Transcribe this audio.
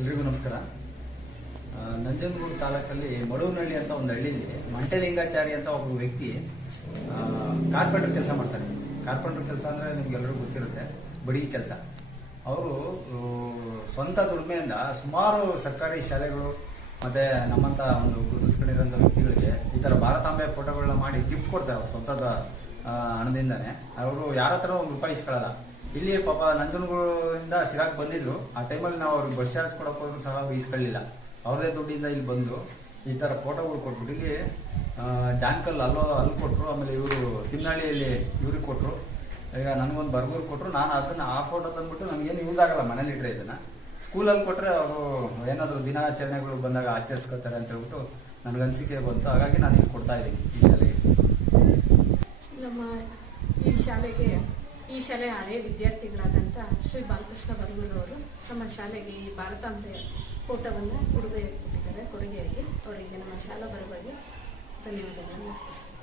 ಎಲ್ರಿಗೂ ನಮಸ್ಕಾರ. ನಂಜನಗೂಡು ತಾಲೂಕಲ್ಲಿ ಮಡುವನಹಳ್ಳಿ ಅಂತ ಒಂದು ಹಳ್ಳಿಲಿ ಮಂಟಲಿಂಗಾಚಾರಿ ಅಂತ ಒಬ್ಬ ವ್ಯಕ್ತಿ ಕಾರ್ಪೆಂಟರ್ ಕೆಲಸ ಮಾಡ್ತಾರೆ. ಕಾರ್ಪೆಂಟರ್ ಕೆಲಸ ಅಂದರೆ ನಿಮ್ಗೆಲ್ಲರಿಗೂ ಗೊತ್ತಿರುತ್ತೆ, ಬಡಗಿ ಕೆಲಸ. ಅವರು ಸ್ವಂತ ದುಡಿಮೆಯಿಂದ ಸುಮಾರು ಸರ್ಕಾರಿ ಶಾಲೆಗಳು ಮತ್ತೆ ನಮ್ಮಂತ ಒಂದು ಗುರುತಿಸ್ಕೊಂಡಿರೋಂಥ ವ್ಯಕ್ತಿಗಳಿಗೆ ಈ ಥರ ಭಾರತಾಂಬೆ ಫೋಟೋಗಳನ್ನ ಮಾಡಿ ಗಿಫ್ಟ್ ಕೊಡ್ತಾರೆ. ಅವ್ರು ಸ್ವಂತದ ಹಣದಿಂದಾನೆ. ಅವರು ಯಾರ ಹತ್ರ ಒಂದು ರೂಪಾಯಿ ಇಸ್ಕೊಳ್ಳಲ್ಲ. ಇಲ್ಲಿ ಪಾಪ ನಂಜನಗೂಡಿಂದ ಸಿರಾಕ್ ಬಂದಿದ್ರು. ಆ ಟೈಮಲ್ಲಿ ನಾವು ಅವ್ರಿಗೆ ಬಸ್ ಚಾರ್ಜ್ ಕೊಡೋಕೆ ಹೋದ್ರು ಸಹ ಅವ್ರು ಇಸ್ಕೊಳ್ಳಿಲ್ಲ. ಅವ್ರದೇ ದುಡ್ಡಿಂದ ಇಲ್ಲಿ ಬಂದು ಈ ಥರ ಫೋಟೋಗಳು ಕೊಟ್ಬಿಟ್ಟು ಇಲ್ಲಿ ಜಾನ್ಕಲ್ ಅಲ್ಲಿ ಕೊಟ್ಟರು. ಆಮೇಲೆ ಇವರು ತಿಮ್ನಹಳ್ಳಿಯಲ್ಲಿ ಇವ್ರಿಗೆ ಕೊಟ್ಟರು. ಈಗ ನನಗೊಂದು ಬರ್ಗೂರು ಕೊಟ್ಟರು. ನಾನು ಅದನ್ನು ಆ ಫೋಟೋ ತಂದ್ಬಿಟ್ಟು ನನಗೇನು ಯೂಸ್ ಆಗಲ್ಲ, ಮನೇಲಿ ಇಟ್ಟರೆ ಇದನ್ನು ಸ್ಕೂಲಲ್ಲಿ ಕೊಟ್ಟರೆ ಅವರು ಏನಾದರೂ ದಿನಾಚರಣೆಗಳು ಬಂದಾಗ ಆಚರಿಸ್ಕೊತಾರೆ ಅಂತ ಹೇಳ್ಬಿಟ್ಟು ನನಗೆ ಅನಿಸಿಕೆ ಬಂತು. ಹಾಗಾಗಿ ನಾನು ಇಲ್ಲಿ ಕೊಡ್ತಾ ಇದ್ದೀನಿ ಈ ಶಾಲೆಗೆ. ನಮ್ಮ ಈ ಶಾಲೆ ಹಳೆಯ ವಿದ್ಯಾರ್ಥಿಗಳಾದಂಥ ಶ್ರೀ ಬಾಲಕೃಷ್ಣ ಬರ್ಗೂರವರು ನಮ್ಮ ಶಾಲೆಗೆ ಈ ಭಾರತಾಂಬೆ ಫೋಟೋವನ್ನು ಕೊಡುಗೆಯಾಗಿ ಕೊಟ್ಟಿದ್ದಾರೆ. ಕೊಡುಗೆಯಾಗಿ ಅವರಿಗೆ ನಮ್ಮ ಶಾಲಾ ಪರವಾಗಿ ಧನ್ಯವಾದಗಳನ್ನು ಅರ್ಪಿಸ್ತೀನಿ.